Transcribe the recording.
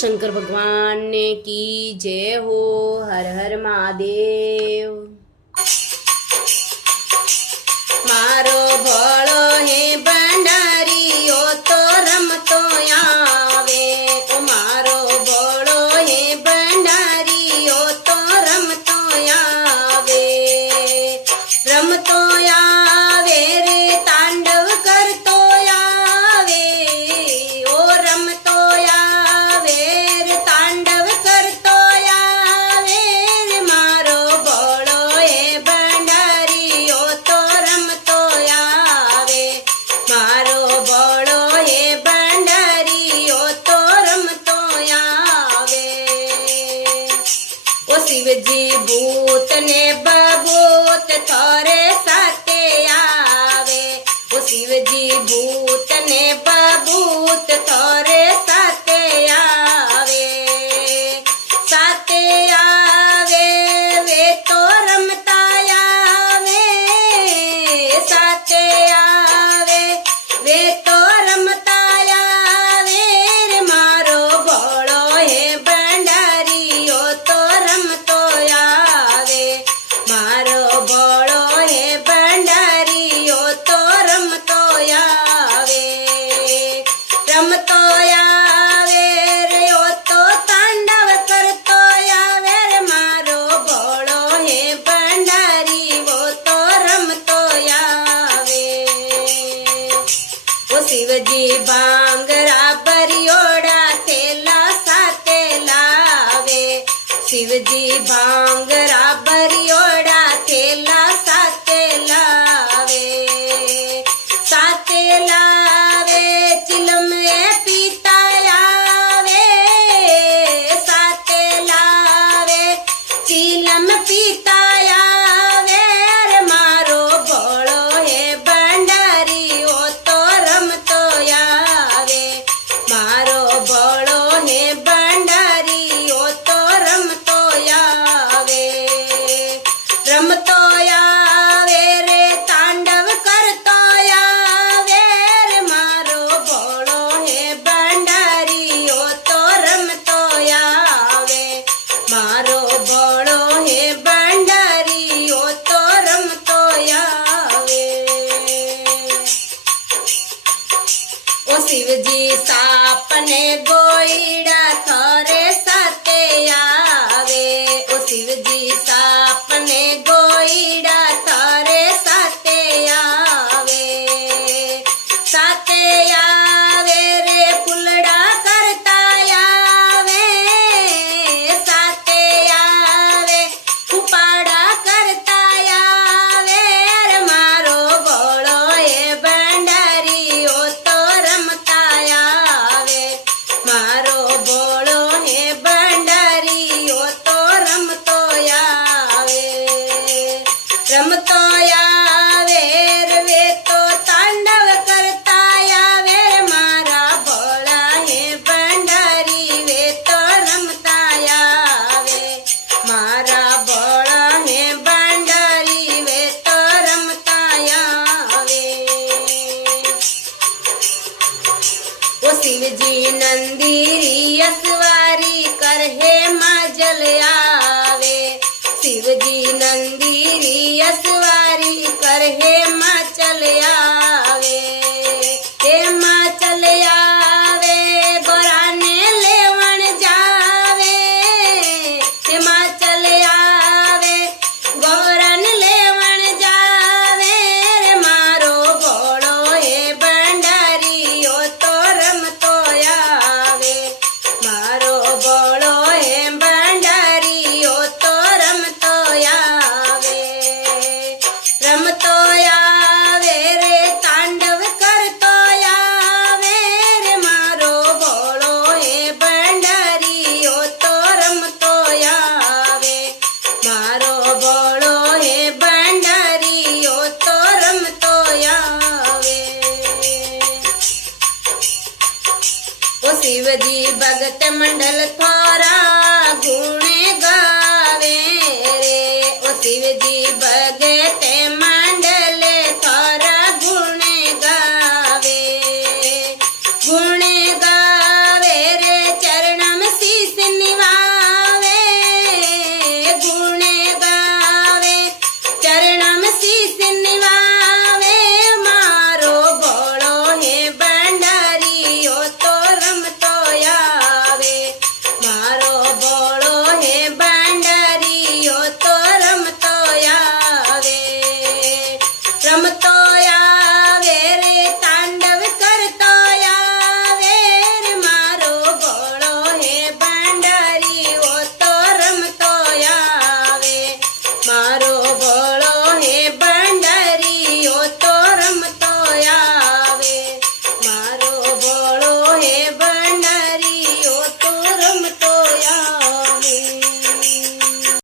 शंकर भगवान ने की जय हो। हर हर महादेव। मारो भोळो हे भंडारीओ तो रमतो आवे। ओ मारो भोळो हे भंडारीओ तो रमतो आवे। रमतो आवे रे तांडव करतो आवे। ओ रमतो आवे रे तांडव करतो आवे रे। मारो भोळो हे भंडारीओ तो रमतो आवे। मारो भोळो हे भंडारीओ तो रमतो आवे। ओ शिवजी भूत ने बभूत थोरे साथे आवे। ओ शिवजी भूत ने बभूत थोरे साथे आवे। साथे आवे वे तो रमता आवे। साथे आवे वे तो रमता आवे रे। मारो भोळो हे भंडारीओ तो रमतो आवे। मारो भोळो हे भंडारीओ तो रमतो आवे। रमतो आवे रे ओ तो तांडव करतो आवे रे। मारो भोळो हे भंडारी वो तो रमतो आवे। ओ शिवजी भांगरा बरियोड़ा थेला साथे लावे। शिवजी भांगरा बरियोड़ा थेला साथे लावे। साथे लावे चिलम ए पीता आवे। साथे लावे चिलम पीता आवे रे। मारो भोळो हे भंडारी ओ तो रमतो आवे। मारो भोळो हे भंडारी ओ तो रमतो आवे। रमतो आवे रे तांडव करतो आवे रे। मारो भोळो हे भंडारी ओ तो रमतो आवे। मारो भोळो हे भंडारी ओ तो रमतो आवे। ओ शिवजी साप ने गोईड़ा थोरे साथे आवे। ओ शिवजी साप ने गोईड़ा थोरे साथे आवे। साथे आवे रे फुलड़ा करता आवे। साथे आवे उपाड़ा करता आवे रे। मारो भोळो हे भंडारी ओ तो रमता आवे। मारो भोळो हे भंडारी ओ तो रमतो आवे। रमतो आवे रे वे तो तांडव करता आवे रे। मारा भोळा हे भंडारी वे तो रमता आवे। मारा भोळा हे भंडारी वे तो रमता आवे। ओ शिवजी नंदीरी असवारी कर हे माजल आवे। शिवजी नंदीरी असवारी कर हे माचल आवे। हे माचल आवे गोरा ने लेवण जावे। हे माचल आवे गोरा ने लेवण जावे रे। मारो भोळो हे भंडारी ओ तो रमतो आवे। मारो भोळो हे भंडारी ओ तो रमतो आवे। रमतो आवे रे तांडव करतो आवे रे। मारो भोळो हे भंडारी ओ तो रमतो आवे। मारो भोळो हे भंडारी ओ तो रमतो आवे। ओ शिवजी भगत मंडल थोरा गुण गावे रे। ओ शिवजी भगत